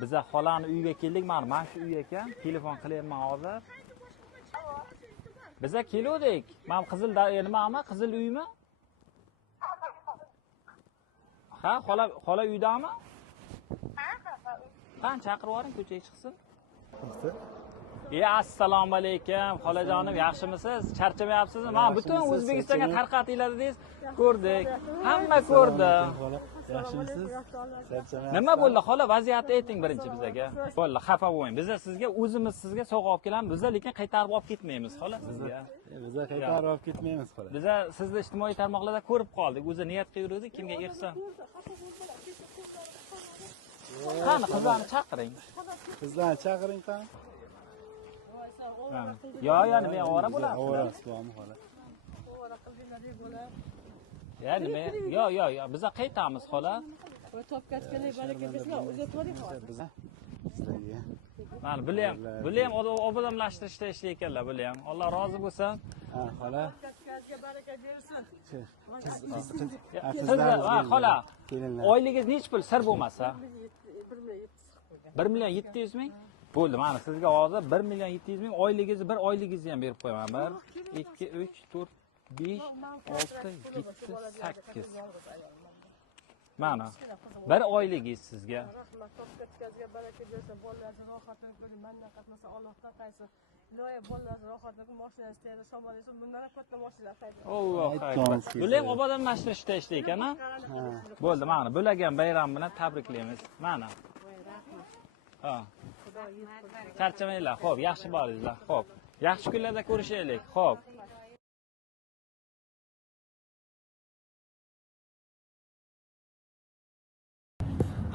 Biza xolani uyiga keldik, mana shu uy ekan. Telefon qilyapman hozir. Biza keldik. Men Qizil nimami? Qizil uymi? Ha, xola uydami? Qani chaqirib yuboring, ko'chaga chiqsin. Assalomu alaykum, xolajonim, yaxshimisiz? Charchamayapsizmi? Men butun O'zbekistonga tarqatinglar dedingiz, ko'rdik. Hamma ko'rdi. Yaxshimisiz? Nima bo'ldi, xola? Vaziyatni ayting birinchi bizaga. Bo'ldi, xafa bo'lmang. Biz sizga o'zimiz sizga sovg'a olib kelamiz. Biz lekin qaytarib olib ketmaymiz, xola sizga. Biz qaytarib olib ketmaymiz, xola. Biz sizni ijtimoiy tarmoqlarda ko'rib qoldik. O'zi niyat qildik, kimga ehson. Qani qizlarni chaqiring. Qizlarni chaqiring qani. Yo, nima ovora bo'ladi? Ovorasi bormi, xola? Ya nima? Yo, biz qaytamiz, xola. Topkatgani baraka bersin, o'zi to'ring hozir. Sizlarga. Mana bular ham obodonlashtirishda ishlayotganlar, bular ham. Alloh rozi bo'lsin. Ha, xola. Topkatga baraka bersin. Xola. Oyligingiz nech pul sir bo'lmasa? 1 million 700 ming. Bo'ldi, mana sizga hozir 1 million 700 ming oyligingizni, bir oyligingizni ham berib qo'yaman. 1 2 3 4 5 6 7 8. Mana bir oyligingiz sizga. Rahmat, Topkatga baraka bersin. Bolalarga rohatini ko'ring, mendan qatnasa Allohdan qaysin. Iloyo bolalarga rohatini, mashinasi tayyor, samolyot, bundan katta mashinalar tayyor. Alloh. Bular ham obodonlashtirishda ishlaykan-a? Bo'ldi, mana bularga bayram bilan tabriklaymiz. Mana. Ha. Charchamanglar. Xo'p, yaxshi boringlar. Xo'p. Yaxshi kunlarda ko'rishaylik. Xo'p.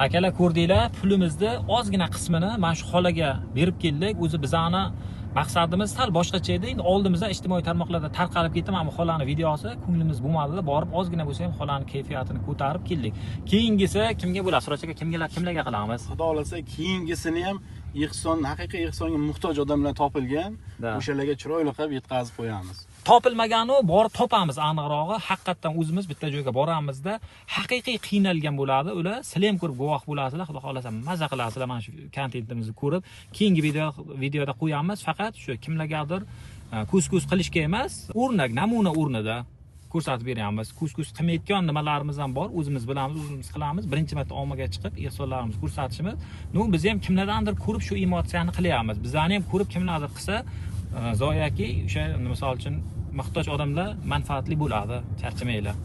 Akalar ko'rdinglar, pulimizni ozgina qismini mana shu xolaga berib keldik. O'zi bizani maqsadimiz sal boshqacha edi. Endi oldimizdan ijtimoiy tarmoqlarda tarqalib ketdi. Mana bu xolani videosi, ko'nglimiz bo'lmadi-da, borib ozgina bo'lsa ham xolani kayfiyatini ko'tarib keldik. Keyingisi kimga bo'ladi? Siroj aka, kimlarga qilamiz? Xudo xolasa keyingisini ham haqiqiy ehsonga muhtoj odamlar topilgan. O'shalarga chiroyli qilib yetkazib qo'yamiz. Topilmagani borib topamiz, aniqrog'i. Haqiqatan o'zimiz bitta joyga boramizda haqiqiy qiynalgan bo'ladi. Ular sizlar ham ko'rib guvoh bo'lasizlar. Xudo xolasa maza qilasizlar mana shu kontentimizni ko'rib. Keyingi videoda qo'yamiz. Faqat shu kimlargadir kus-kus qilishga emas, o'rnak, namuna o'rnida ko'rsatib beramiz. Kus-kus qilmayotgan nimalarimiz ham bor. O'zimiz bilamiz, o'zimiz qilamiz. Birinchi marta ommaga chiqib, ehsonlarimizni ko'rsatishimiz. Biz ham kimlardandir ko'rib shu emotsiyani qilyapmiz. Bizlarni ham ko'rib kimlardir qilsa, zoyaki o'sha misol uchun muhtoj odamlar manfaatli bo'ladi. Charchamanglar.